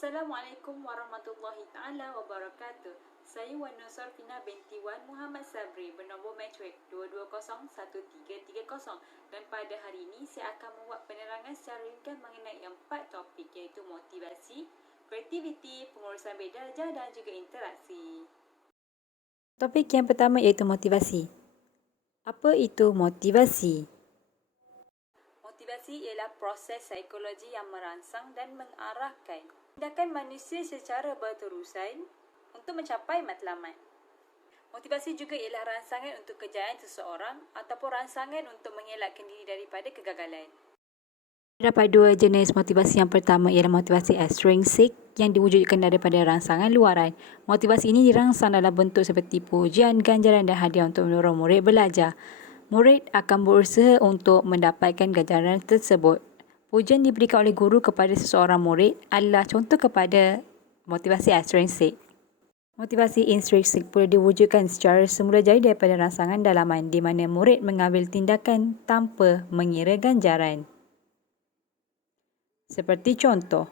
Assalamualaikum warahmatullahi taala wabarakatuh. Saya Wan Nusarfina binti Wan Muhammad Sabri bernombor matrik 2201330 dan pada hari ini saya akan membuat penerangan secara ringkas mengenai 4 topik iaitu motivasi, kreativiti, pengurusan berdarjah dan juga interaksi. Topik yang pertama iaitu motivasi. Apa itu motivasi? Motivasi ialah proses psikologi yang merangsang dan mengarahkan tindakan manusia secara berterusan untuk mencapai matlamat. Motivasi juga ialah rangsangan untuk kejayaan seseorang ataupun rangsangan untuk mengelakkan diri daripada kegagalan. Terdapat dua jenis motivasi. Yang pertama ialah motivasi extrinsic yang diwujudkan daripada rangsangan luaran. Motivasi ini dirangsang dalam bentuk seperti pujian, ganjaran dan hadiah untuk mendorong murid belajar. Murid akan berusaha untuk mendapatkan ganjaran tersebut. Pujian diberikan oleh guru kepada seseorang murid adalah contoh kepada motivasi extrinsic. Motivasi intrinsik pula diwujudkan secara semula jadi daripada rangsangan dalaman di mana murid mengambil tindakan tanpa mengira ganjaran. Seperti contoh,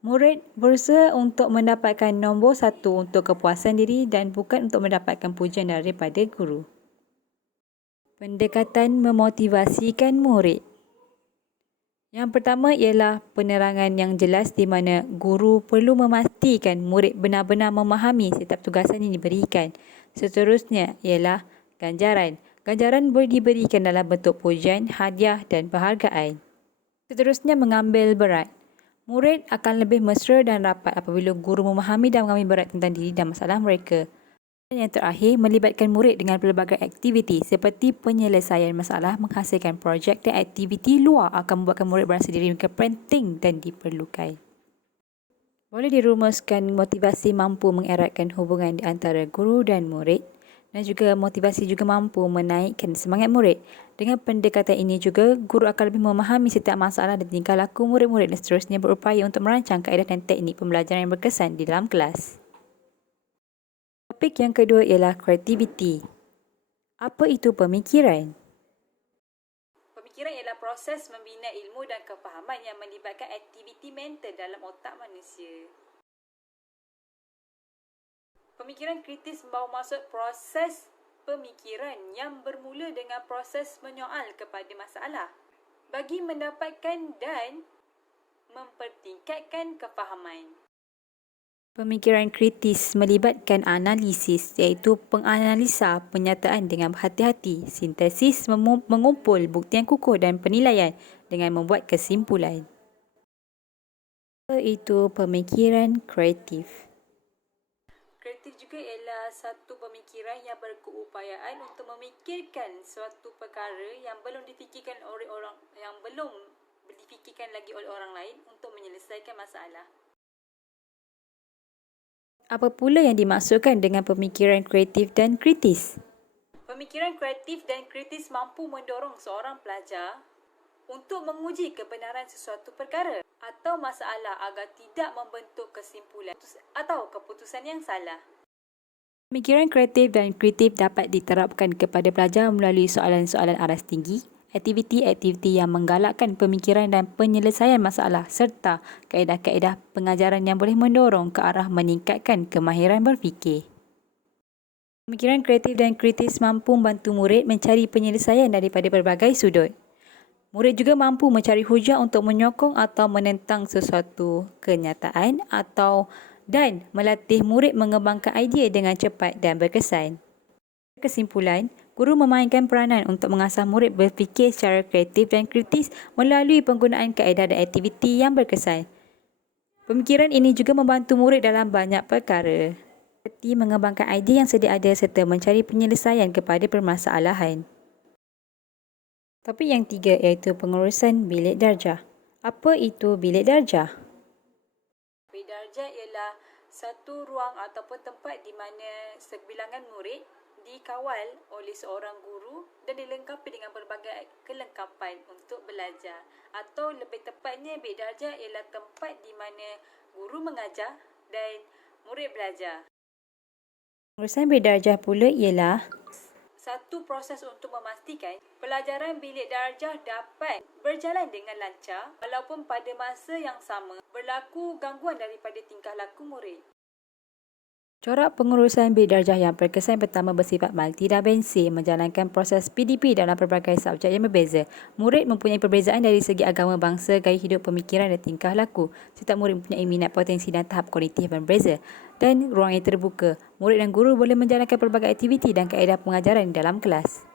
murid berusaha untuk mendapatkan nombor 1 untuk kepuasan diri dan bukan untuk mendapatkan pujian daripada guru. Pendekatan memotivasikan murid. Yang pertama ialah penerangan yang jelas di mana guru perlu memastikan murid benar-benar memahami setiap tugasan yang diberikan. Seterusnya ialah ganjaran. Ganjaran boleh diberikan dalam bentuk pujian, hadiah dan penghargaan. Seterusnya mengambil berat. Murid akan lebih mesra dan rapat apabila guru memahami dan mengambil berat tentang diri dan masalah mereka. Dan yang terakhir, melibatkan murid dengan pelbagai aktiviti seperti penyelesaian masalah, menghasilkan projek dan aktiviti luar akan membuatkan murid berasa diri mereka penting dan diperlukan. Boleh dirumuskan motivasi mampu mengeratkan hubungan di antara guru dan murid dan juga motivasi juga mampu menaikkan semangat murid. Dengan pendekatan ini juga, guru akan lebih memahami setiap masalah dan tingkah laku murid-murid dan seterusnya berupaya untuk merancang kaedah dan teknik pembelajaran yang berkesan di dalam kelas. Topik yang kedua ialah kreativiti. Apa itu pemikiran? Pemikiran ialah proses membina ilmu dan kefahaman yang melibatkan aktiviti mental dalam otak manusia. Pemikiran kritis membawa maksud proses pemikiran yang bermula dengan proses menyoal kepada masalah bagi mendapatkan dan mempertingkatkan kefahaman. Pemikiran kritis melibatkan analisis iaitu penganalisa penyataan dengan berhati-hati, sintesis mengumpul bukti yang kukuh dan penilaian dengan membuat kesimpulan. Apa itu pemikiran kreatif? Kreatif juga ialah satu pemikiran yang berkeupayaan untuk memikirkan suatu perkara yang belum difikirkan oleh lagi oleh orang lain untuk menyelesaikan masalah. Apa pula yang dimaksudkan dengan pemikiran kreatif dan kritis? Pemikiran kreatif dan kritis mampu mendorong seorang pelajar untuk menguji kebenaran sesuatu perkara atau masalah agar tidak membentuk kesimpulan atau keputusan yang salah. Pemikiran kreatif dan kritis dapat diterapkan kepada pelajar melalui soalan-soalan aras tinggi, aktiviti-aktiviti yang menggalakkan pemikiran dan penyelesaian masalah serta kaedah-kaedah pengajaran yang boleh mendorong ke arah meningkatkan kemahiran berfikir. Pemikiran kreatif dan kritis mampu membantu murid mencari penyelesaian daripada berbagai sudut. Murid juga mampu mencari hujah untuk menyokong atau menentang sesuatu kenyataan dan melatih murid mengembangkan idea dengan cepat dan berkesan. Kesimpulan, guru memainkan peranan untuk mengasah murid berfikir secara kreatif dan kritis melalui penggunaan kaedah dan aktiviti yang berkesan. Pemikiran ini juga membantu murid dalam banyak perkara, seperti mengembangkan idea yang sedia ada serta mencari penyelesaian kepada permasalahan. Topik yang tiga iaitu pengurusan bilik darjah. Apa itu bilik darjah? Bilik darjah ialah satu ruang ataupun tempat di mana sebilangan murid dikawal oleh seorang guru dan dilengkapi dengan berbagai kelengkapan untuk belajar. Atau lebih tepatnya, bilik darjah ialah tempat di mana guru mengajar dan murid belajar. Pengurusan bilik darjah pula ialah satu proses untuk memastikan pelajaran bilik darjah dapat berjalan dengan lancar walaupun pada masa yang sama berlaku gangguan daripada tingkah laku murid. Corak pengurusan bilik darjah yang berkesan pertama bersifat multidimensi, menjalankan proses PDP dalam pelbagai subjek yang berbeza. Murid mempunyai perbezaan dari segi agama, bangsa, gaya hidup, pemikiran dan tingkah laku. Setiap murid mempunyai minat, potensi dan tahap kognitif yang berbeza. Dan ruang yang terbuka. Murid dan guru boleh menjalankan pelbagai aktiviti dan kaedah pengajaran dalam kelas.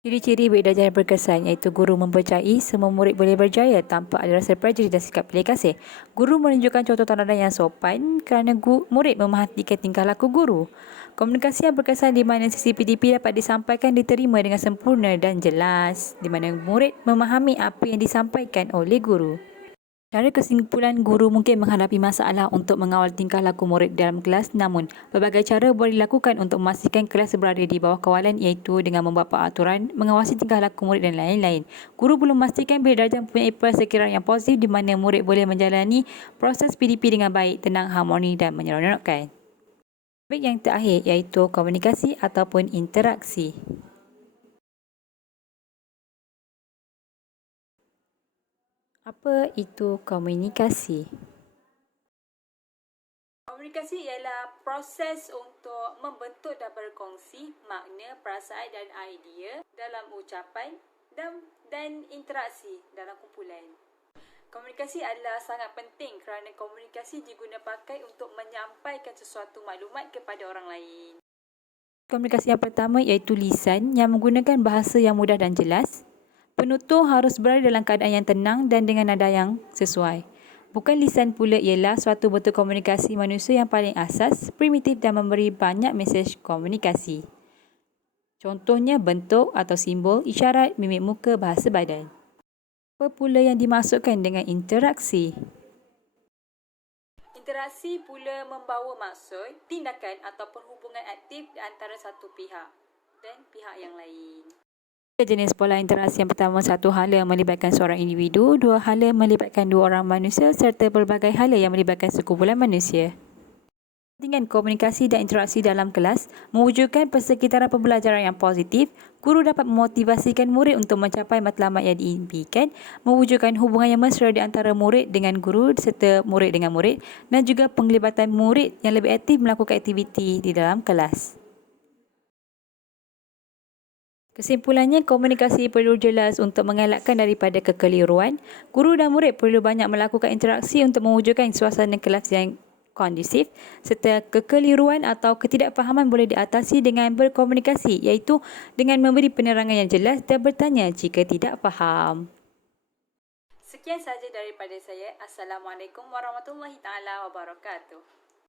Ciri-ciri bilik darjah yang berkesan iaitu guru mempercayai semua murid boleh berjaya tanpa ada rasa prejudice dan sikap pilih kasih. Guru menunjukkan contoh teladan yang sopan kerana murid memerhatikan tingkah laku guru. Komunikasi yang berkesan di mana sisi PDP dapat disampaikan diterima dengan sempurna dan jelas, di mana murid memahami apa yang disampaikan oleh guru. Cara kesimpulan, guru mungkin menghadapi masalah untuk mengawal tingkah laku murid dalam kelas, namun pelbagai cara boleh dilakukan untuk memastikan kelas berada di bawah kawalan iaitu dengan membuat peraturan, mengawasi tingkah laku murid dan lain-lain. Guru perlu memastikan bilik darjah mempunyai persekiraan yang positif di mana murid boleh menjalani proses PDP dengan baik, tenang, harmoni dan menyeronokkan. Topik yang terakhir iaitu komunikasi ataupun interaksi. Apa itu komunikasi? Komunikasi ialah proses untuk membentuk dan berkongsi makna, perasaan dan idea dalam ucapan dan interaksi dalam kumpulan. Komunikasi adalah sangat penting kerana komunikasi diguna pakai untuk menyampaikan sesuatu maklumat kepada orang lain. Komunikasi yang pertama iaitu lisan yang menggunakan bahasa yang mudah dan jelas. Penutur harus berada dalam keadaan yang tenang dan dengan nada yang sesuai. Bukan lisan pula ialah suatu bentuk komunikasi manusia yang paling asas, primitif dan memberi banyak mesej komunikasi. Contohnya bentuk atau simbol, isyarat, mimik muka, bahasa badan. Apa pula yang dimaksudkan dengan interaksi? Interaksi pula membawa maksud, tindakan ataupun hubungan aktif di antara satu pihak dan pihak yang lain. Jenis pola interaksi yang pertama, satu hala melibatkan seorang individu, dua hala melibatkan dua orang manusia serta pelbagai hala yang melibatkan sekumpulan manusia. Dengan komunikasi dan interaksi dalam kelas, mewujudkan persekitaran pembelajaran yang positif, guru dapat memotivasikan murid untuk mencapai matlamat yang diimpikan, mewujudkan hubungan yang mesra di antara murid dengan guru serta murid dengan murid dan juga penglibatan murid yang lebih aktif melakukan aktiviti di dalam kelas. Kesimpulannya, komunikasi perlu jelas untuk mengelakkan daripada kekeliruan. Guru dan murid perlu banyak melakukan interaksi untuk mewujudkan suasana kelas yang kondusif serta kekeliruan atau ketidakfahaman boleh diatasi dengan berkomunikasi iaitu dengan memberi penerangan yang jelas dan bertanya jika tidak faham. Sekian sahaja daripada saya. Assalamualaikum warahmatullahi taala wabarakatuh.